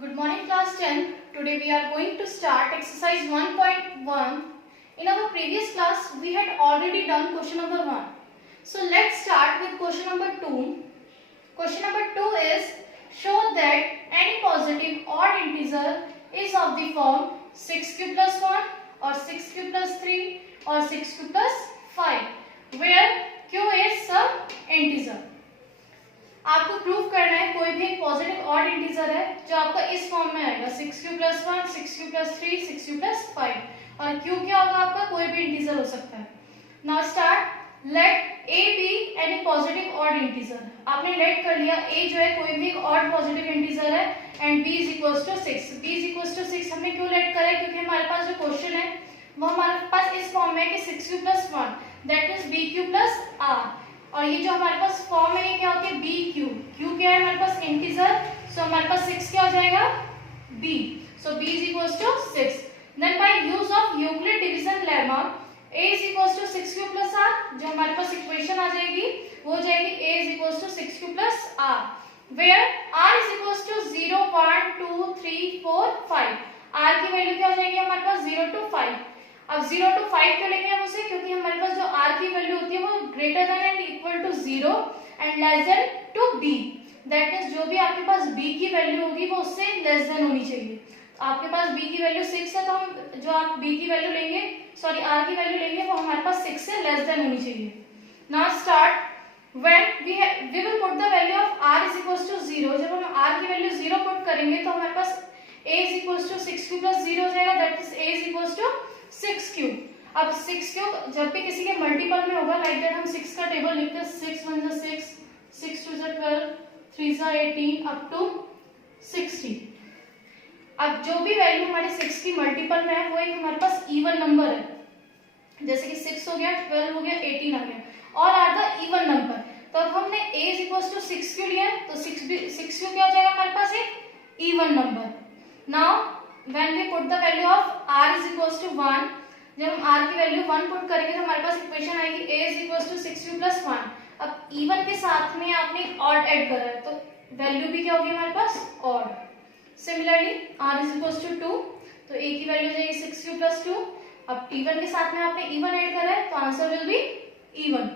Good morning class 10. Today we are going to start exercise 1.1. In our previous class we had already done question number 1. So let's start with question number 2. Question number 2 is show that any positive odd integer is of the form 6q plus 1 or 6q plus 3 or 6q plus 5 where q is some integer. आपको proof करना है कोई भी एक positive odd integer है जो आपका इस फॉर्म में आएगा 6q plus 1, 6q plus 3, 6q plus 5 और q क्या होगा आपका कोई भी इंटीजर हो सकता है. Now start let a be any positive odd integer. आपने लेट कर लिया a जो है कोई भी एक ऑड पॉजिटिव इंटीजर है and b is equals to 6. b is equals to 6 हमने क्यों लेट करा है क्योंकि हमारे पास जो क्वेश्चन है वो हमारे पास इस फॉर्म में है कि 6q plus 1 that is bq plus r और ये जो हमारे पास फॉर्म है ये क्या होती है बी क्यू. क्यू क्या है हमारे पास इंटीजर सो हमारे पास 6 क्या हो जाएगा b. So b is equals to 6. Then by use of Euclid division lemma a is equals to 6q plus r जो हमारे पास इक्वेशन आ जाएगी वो हो जाएगी a is equals to 6q plus r where r is equals to 0 1 2 3 4 5. r की value क्या हो जाएगी हमारे पास 0 to 5. अब 0 to 5 क्यों लेंगे हम उसे क्योंकि हमारे पास जो r की वैल्यू होती है वो greater than and equal to 0 and less than to b. That means जो भी आपके पास b की वैल्यू होगी वो उससे लेस देन होनी चाहिए. आपके पास b की वैल्यू 6 है तो हम जो आप b की वैल्यू लेंगे सॉरी r की वैल्यू लेंगे वो हमारे पास 6 से लेस देन होनी चाहिए. Now start when we will put the value of r is equals to 0. जब हम r की वैल्यू 0 पुट करेंगे तो हमारे पास a is equals to 6q plus 0 हो जाएगा that is a is equals to 6q. अब 6q जब भी किसी के मल्टीपल में होगा लाइक दैट हम 6 का टेबल लिखते हैं 6 1 जा 6 6 2 जा 12 3 जा 18 अप टू 60. अब जो भी वैल्यू हमारे 6 की मल्टीपल में है वो एक हमारे पास इवन नंबर है जैसे कि 6 हो गया 12 हो गया 18 आ गया और आर द इवन नंबर. तो अब हमने a is equals to 6q लिया तो 6q क्या हो जाएगा हमारे पास एक even number. Now when we put the value of r is equals to 1 जब हम r की वैल्यू 1 पुट करेंगे तो हमारे पास इक्वेशन आएगी a is equals to 6q plus 1. अब इवन के साथ में आपने ऑड ऐड करा है तो वैल्यू भी क्या होगी हमारे पास odd. Similarly r is equals to 2 तो a की वैल्यू जाएगी 6q प्लस 2. अब इवन के साथ में आपने इवन ऐड करा है तो answer will be even.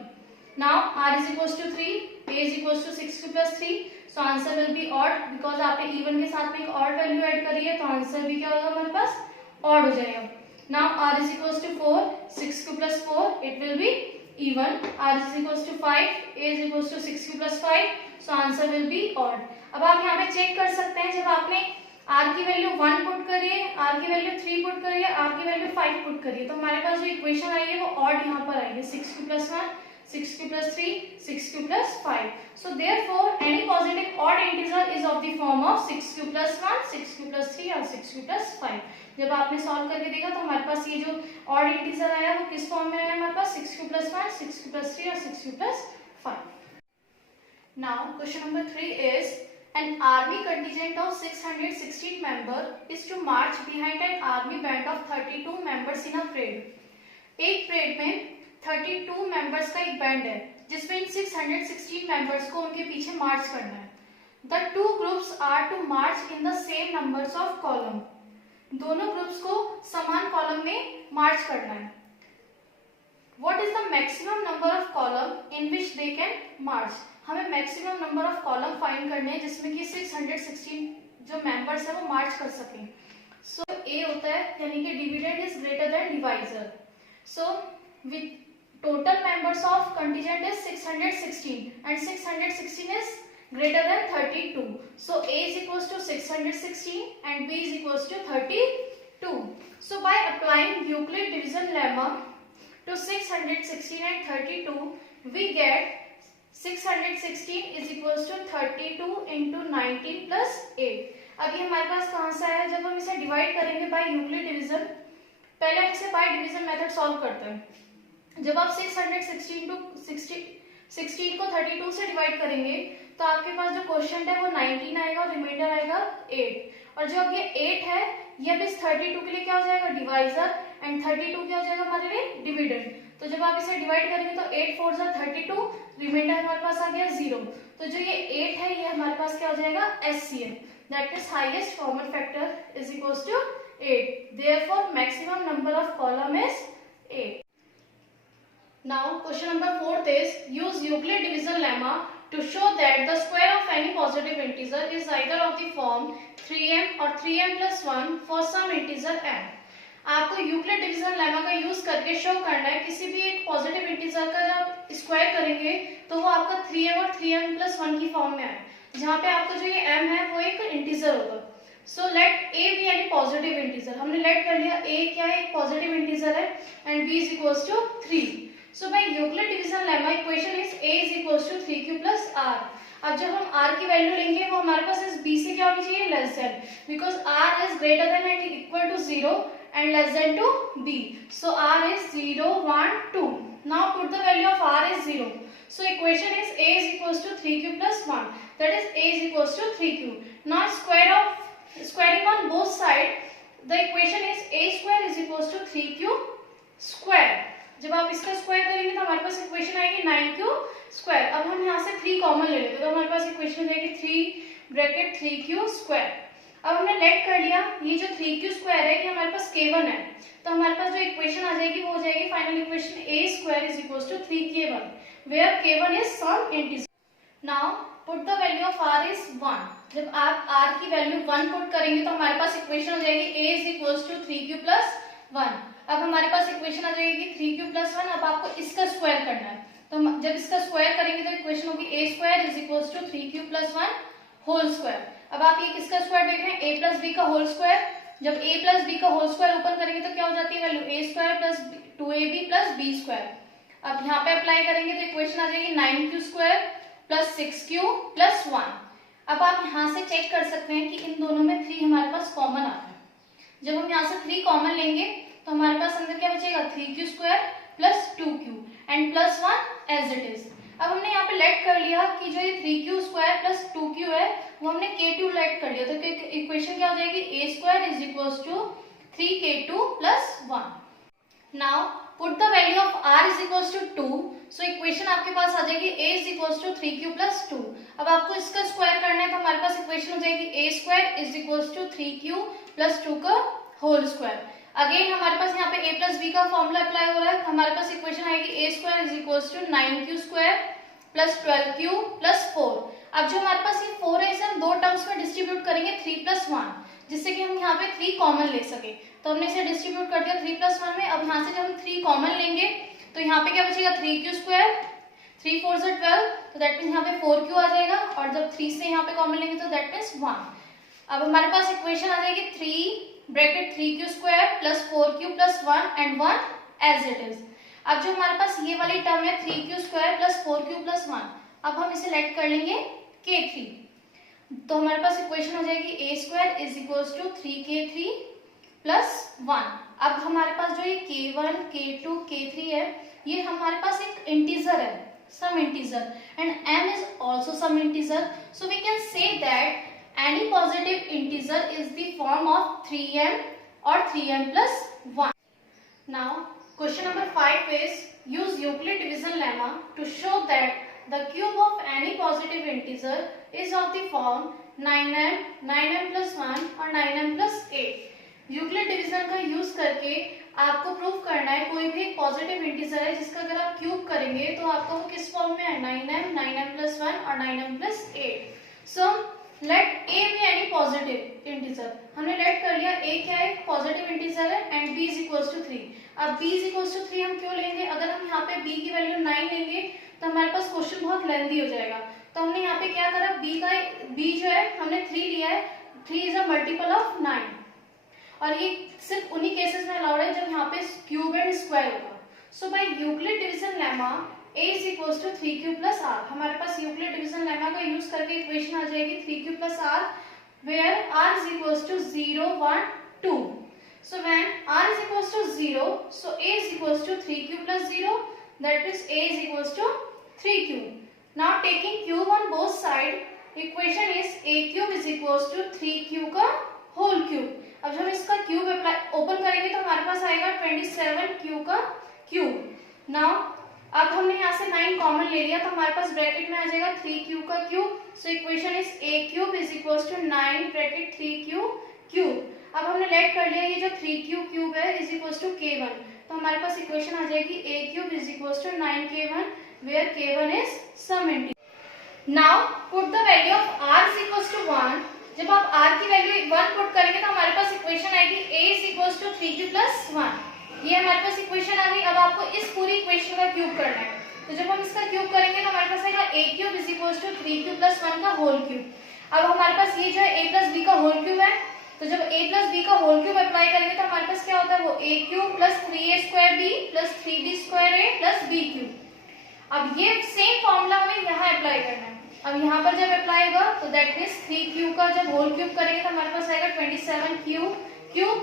Now r is equals to 3 a is equals to 6q plus 3 so answer will be odd because आपने इवन के साथ में एक ऑड वैल्यू ऐड करी है तो आंसर भी क्या होगा हमारे पास ऑड हो जाएगा. Now r is equals to 4, 6q plus 4, it will be even. r is equals to 5, a is equals to 6q plus 5, so answer will be odd. अब आप यहाँ पे चेक कर सकते हैं जब आपने r की वैल्यू 1 पुट करी है, r की वैल्यू 3 पुट करी है, r की वैल्यू 5 पुट करी है तो हमारे पास जो इक्वेशन आई है वो ऑड यहाँ पर आई है 6q plus 1, 6q plus 3, 6q plus 5. So therefore any positive odd integer is of the form of 6q plus 1, 6q plus 3 और 6q plus 5. जब आपने सॉल्व करके देखा तो हमारे पास ये जो ऑड इंटीजर आया वो किस फॉर्म में आया हमारे पास 6q plus 1, 6q plus 3 और 6q plus 5. Now question number 3 is an army contingent of 616 members is to march behind an army band of 32 members in a parade. एक परेड में 32 members का एक बैंड है जिसमें इन 616 मेंबर्स को उनके पीछे मार्च करना है. The two groups are to march in the same numbers of column. दोनों ग्रुप्स को समान कॉलम में मार्च करना है. What is the maximum number of column in which they can march? हमें maximum number of column find करने हैं जिसमें कि 616 जो मेंबर्स है वो मार्च कर सकें. सो A होता है यानी कि dividend is greater then divisor. So with total members of contingent is 616 and 616 is greater than 32. So A is equals to 616 and B is equals to 32. So by applying Euclid division lemma to 616 and 32 we get 616 is equals to 32 into 19 plus 8. अब ये हमारे पास कहाँ से आया जब हम इसे divide करेंगे बाय यूक्लिड डिवीजन. पहले हम इसे बाय डिवीजन मेथड सॉल्व करते हैं. जब आप 16 को 32 से डिवाइड करेंगे तो आपके पास जो क्वोशिएंट है वो 19 आएगा और रिमाइंडर आएगा 8. और जो अब ये 8 है ये अब इस 32 के लिए क्या हो जाएगा डिवाइजर एंड 32 क्या हो जाएगा हमारे लिए डिविडेंड. तो जब आप इसे डिवाइड करेंगे तो 8 4 जा 32 रिमाइंडर हमारे पास आ गया 0. तो जो ये 8 है ये हमारे पास क्या हो जाएगा SCM. that is highest common factor is equals to 8. Therefore maximum number of column is 8. Now question number 4 is use Euclid division lemma to show that the square of any positive integer is either of the form 3m or 3m plus 1 for some integer m. आपको Euclid division lemma का use करके show करना है किसी भी एक positive integer का जब स्क्वायर करेंगे तो वो आपका 3m और 3m plus 1 की फॉर्म में आए, जहाँ पे आपका जो ये m है वो एक इंटीजर होगा. So let a be any positive integer. हमने लेट कर लिया a क्या है, एक पॉजिटिव इंटीजर है and b is equals to 3. So by Euclid division lemma equation is a is equals to 3q plus r. अब जब हम r की वैल्यू लेंगे वो हमारे पास इस b से क्या होनी चाहिए, less than, because r is greater than and equal to 0 and less than to b. So r is 0, 1, 2. Now put the value of r is 0. So equation is a is equals to 3q plus 1. That is a is equals to 3q. Now squaring on both sides, the equation is a square is equals to 3q square. जब आप इसका square करेंगे तो हमारे पास equation आएगी 9q square. अब हम यहाँ से 3 कॉमन ले लेते तो हमारे पास इक्वेशन जाएगी 3 ब्रैकेट 3q स्क्वायर. अब हमने लेट कर लिया ये जो 3q स्क्वायर है ये हमारे पास k1 है, तो हमारे पास जो इक्वेशन आ जाएगी वो हो जाएगी final equation a square is equals to 3k1 where k1 is some integer. Now put the value of r is 1. जब आप r की वैल्यू 1 पुट करेंगे तो हमारे पास इक्वेशन हो जाएगी a is equals to 3q plus 1. अब हमारे पास इक्वेशन आ जाएगी 3q plus 1. अब आपको इसका स्क्वायर करना है, तो जब इसका स्क्वायर करेंगे तो इक्वेशन होगी a square is equals to 3q plus 1 whole square. अब आप ये किसका स्क्वायर देख रहे हैं, a प्लस बी का होल स्क्वायर. जब a प्लस बी का होल स्क्वायर ओपन करेंगे तो क्या हो जाती है value, a square plus 2ab plus b square. अब यहाँ पे अप्लाई करेंगे तो इक्वेशन आ जाएगी 9q square plus 6q plus 1. अब आप यहाँ से चेक कर सकते हैं कि इन दोनों में 3 हमारे पास कॉमन आता है. जब हम यहाँ से 3 कॉमन लेंगे तो हमारे पास अंदर क्या बचेगा, 3q square plus 2q and plus 1 as it is. अब हमने यहाँ पे लेट कर लिया कि जो ये 3q स्क्वायर प्लस 2q है वो हमने k2 लेट कर लिया, तो इक्वेशन क्या हो जाएगी, a square is equals to 3k2 plus 1. Now put the value of r is equals to 2. So equation आपके पास आ जाएगी a is equals to 3q plus 2. अब आपको इसका स्क्वायर करना है तो हमारे पास इक्वेशन हो जाएगी a square is equals to 3q plus 2 का होल स्क्वायर. अगेन हमारे पास यहाँ पे a प्लस बी का फॉर्मूला अप्लाई हो रहा है, हमारे पास इक्वेशन आएगी a square is equals to 9q square plus 12q plus 4. अब जो हमारे पास ये 4 है इसे हम दो टर्म्स में डिस्ट्रीब्यूट करेंगे 3 प्लस 1, जिससे कि हम यहाँ पे 3 कॉमन ले सके. तो हमने इसे डिस्ट्रीब्यूट कर दिया 3 प्लस 1 में. अब यहाँ से जब हम 3 कॉमन लेंगे तो यहाँ पे क्या बचेगा, 3q स्क्वायर, 3 4 से 12, तो दैट मीन्स यहाँ पे 4q आ जाएगा. और जब 3 से यहाँ पे कॉमन लेंगे तो दैट मीन्स 1. अब हमारे पास इक्वेशन आ जाएगी 3 bracket 3q square plus 4q plus 1 and 1 as it is. अब जो हमारे पास ये वाली टर्म है 3q square plus 4q plus 1, अब हम इसे लेट कर लेंगे k3. तो हमारे पास इक्वेशन हो जाएगी a square is equals to 3k3 plus 1. अब हमारे पास जो ये k1, k2, k3 है ये हमारे पास एक इंटीजर है, some integer, and m is also some integer. So we can say that any positive integer is the form of 3m or 3m plus 1. Now question number 5 is use Euclid division lemma to show that the cube of any positive integer is of the form 9m, 9m plus 1 और 9m plus 8. Euclid division का use करके आपको proof करना है कोई भी एक positive integer है जिसका अगर आप क्यूब करेंगे तो आपको वो किस फॉर्म में है, 9m, 9m plus 1 और 9m plus 8. So let a be any positive integer. हमने लेट कर लिया a क्या है, पॉजिटिव इंटीजर है and b is equals to 3. अब b is equals to 3 हम क्यों लेंगे, अगर हम यहाँ पे b की वैल्यू 9 लेंगे तो हमारे पास क्वेश्चन बहुत लेंथी हो जाएगा. तो हमने यहाँ पे क्या करा, b जो है हमने 3 लिया है. 3 इज अ मल्टीपल ऑफ 9 और ये सिर्फ उन्हीं केसेस में अलाउड है जब यहाँ पे क्यूब एंड स्क्वायर होगा. So by Euclid division lemma a is equals to 3q plus r. हमारे पास यूक्लिड डिवीजन लेमा का यूज करके इक्वेशन आ जाएगी 3q plus r where r is equals to 0, 1, 2. So when r is equals to 0, so a is equals to 3q plus 0, that means a is equals to 3q. Now taking cube on both side, equation is a cube is equals to 3q का whole cube. अब जब इसका cube open करेंगे तो हमारे पास आएगा 27q का क्यूब. Now अब हमने यहाँ से 9 कॉमन ले लिया तो हमारे पास ब्रैकेट में आ जाएगा 3q का cube. So equation is a cube is equals to 9 bracket 3q cube. अब हमने लेट कर लिया ये जो 3q क्यूब है इज इक्वल्स टू k1, तो हमारे पास इक्वेशन आ जाएगी a cube is equals to 9k1 where k1 is some integer. Now put the value of r is equals to 1। जब आप r की वैल्यू 1 पुट करेंगे तो हमारे पास इक्वेशन आएगी a is equals to 3q plus 1। ये हमारे पास इक्वेशन आ गई। अब आपको इस पूरी इक्वेशन का क्यूब करना है, तो जब हम इसका क्यूब करेंगे तो हमारे पास आएगा a cube is equals to 3q plus 1 का होल क्यूब। अब हमारे पास ये जो है a प्लस b का होल क्यूब है, तो जब a प्लस b का होल क्यूब अप्लाई करेंगे तो हमारे पास क्या होता है वो a cube plus 3a square b plus 3b square a plus b cube. अब ये सेम फॉर्मूला हमें यहाँ अप्लाई करना है। अब यहाँ पर जब अप्लाई होगा तो दैट मीन्स 3q का जब होल क्यूब करेंगे तो हमारे पास आएगा 27q cube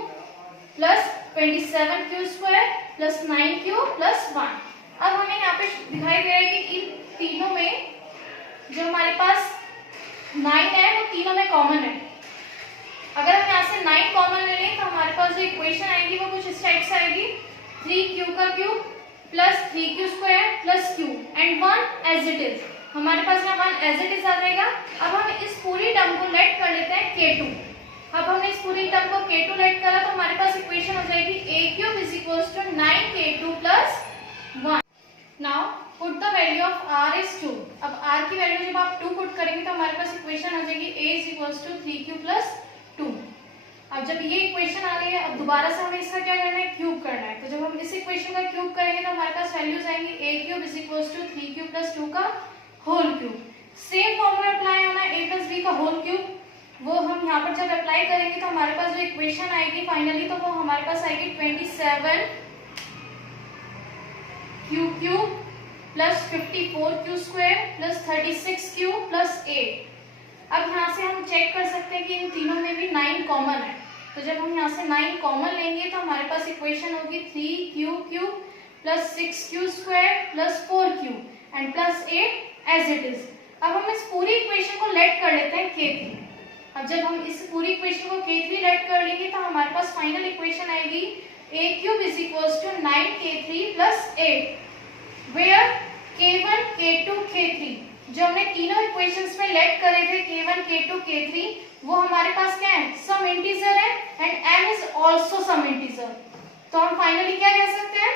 plus 27q square plus 9q plus 1। अब हमें यहाँ पे दिखाई दे रहा है कि इन तीनों में जो हमारे पास 9 है वो तीनों में कॉमन है। अगर हम यहाँ से 9 कॉमन ले लें तो हमारे पास जो इक्वेशन आएगी वो कुछ इस टाइप से आएगी 3q का cube plus 3q square plus q and 1 as it is. हमारे पास ना 1 एज इट इज आ जाएगा। अब हम इस पूरी टर्म को लेट कर लेते हैं k2। अब हमने इस पूरी टर्म को k2 लेट करा तो हमारे पास इक्वेशन हो जाएगी a cube is equals to 9k2 plus 1। Now put the value of r is 2। अब r की वैल्यू जब आप 2 पुट करेंगे तो हमारे पास इक्वेशन आ जाएगी a is equals to 3q plus 2। अब जब ये इक्वेशन आ गई है अब दोबारा से हमें इसका क्या करना है क्यूब करना है। तो जब हम इस इक्वेशन का क्यूब करेंगे तो हमारे पास वैल्यूज आएंगी a cube is equals to 3q plus 2 का whole cube. Same formula apply होना है a प्लस b का होल क्यूब, वो हम यहाँ पर जब अप्लाई करेंगे तो हमारे पास जो इक्वेशन आएगी फाइनली तो वो हमारे पास आएगी 27q cube plus 54q square plus 36q plus 8। अब यहाँ से हम चेक कर सकते हैं कि इन तीनों में भी 9 कॉमन है, तो जब हम यहाँ से 9 कॉमन लेंगे तो हमारे पास इक्वेशन होगी 3q cube plus 6q square plus 4q and plus 8 as it is. अब हम इस पूरी इक्वेशन को लेट कर लेते हैं k3। अब जब हम इस पूरी इक्वेशन को k3 लेट कर लेंगे तो हमारे पास फाइनल इक्वेशन आएगी a cube is equals to 9k3 plus 8 where k1 k2 k3 जो हमने तीनों इक्वेशंस में लेट करे थे k1 k2 k3 वो हमारे पास क्या है सम इंटीजर है and m is also some integer. तो हम फाइनली क्या कह सकते हैं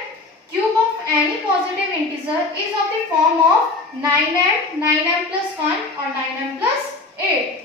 cube of any positive integer is of the form of 9m 9m plus 1 और 9m plus 8।